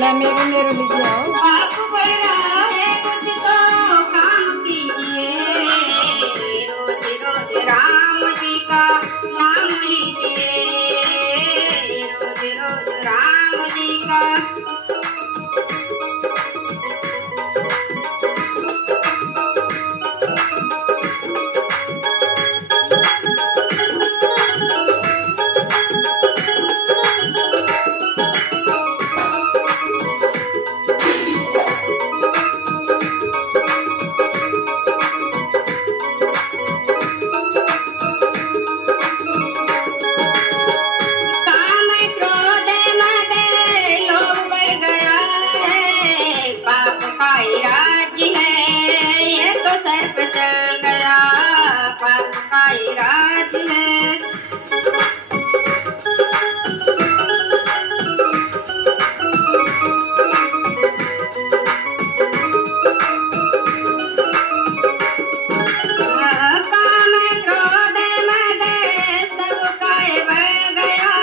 ला मेरू मेरू लीजिए आओ। पाप बढ़ रहा है कुछ तो काम कीजिए, रोज रोज राम जी का नाम लीजिए, रोज रोज राम जी का। काम क्रोध मद लोभ बढ़ गया है, पाप का ही राज्य है, ये तो सर पे चढ़ गया, पाप का ही राज्य है। काम क्रोध मद सब काय बढ़ गया,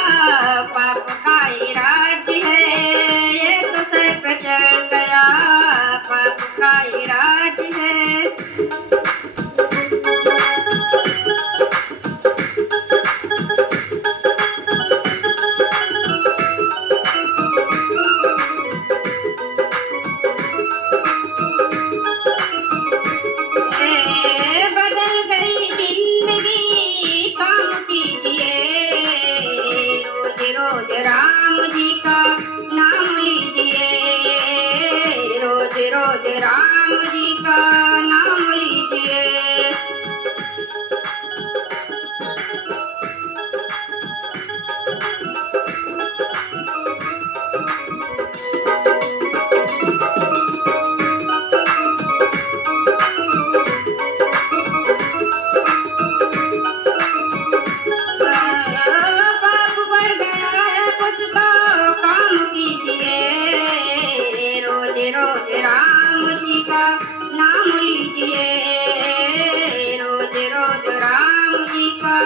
पाप का ही राज्य है, ये तो सर पे चढ़ गया, पाप का ही राज्य है। बदल गई जिंदगी काम कीजिए, रोज रोज राम जी का नाम लीजिए, रोज रोज राम जी का नाम लीजिए। पाप बढ़ गया है कुछ तो काम कीजिए, रोज रोज राम जी का नाम लीजिए, रोज रोज राम जी का।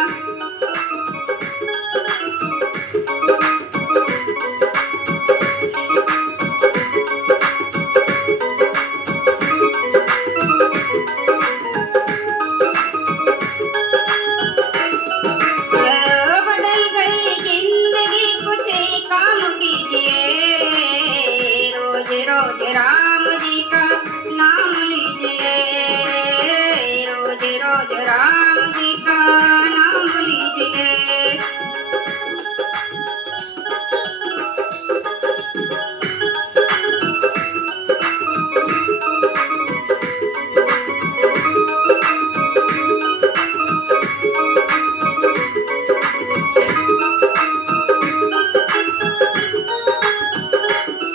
बदल गई जिंदगी कुछ काम कीजिए, रोज रोज राम जी का नाम लीजिए, रोज रोज राम जी का नाम लीजिए।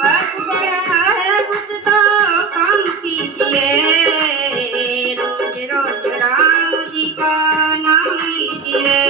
पाप बड़ा है कुछ तो काम कीजिए, रोज रोज राम जी का नाम लीजिए।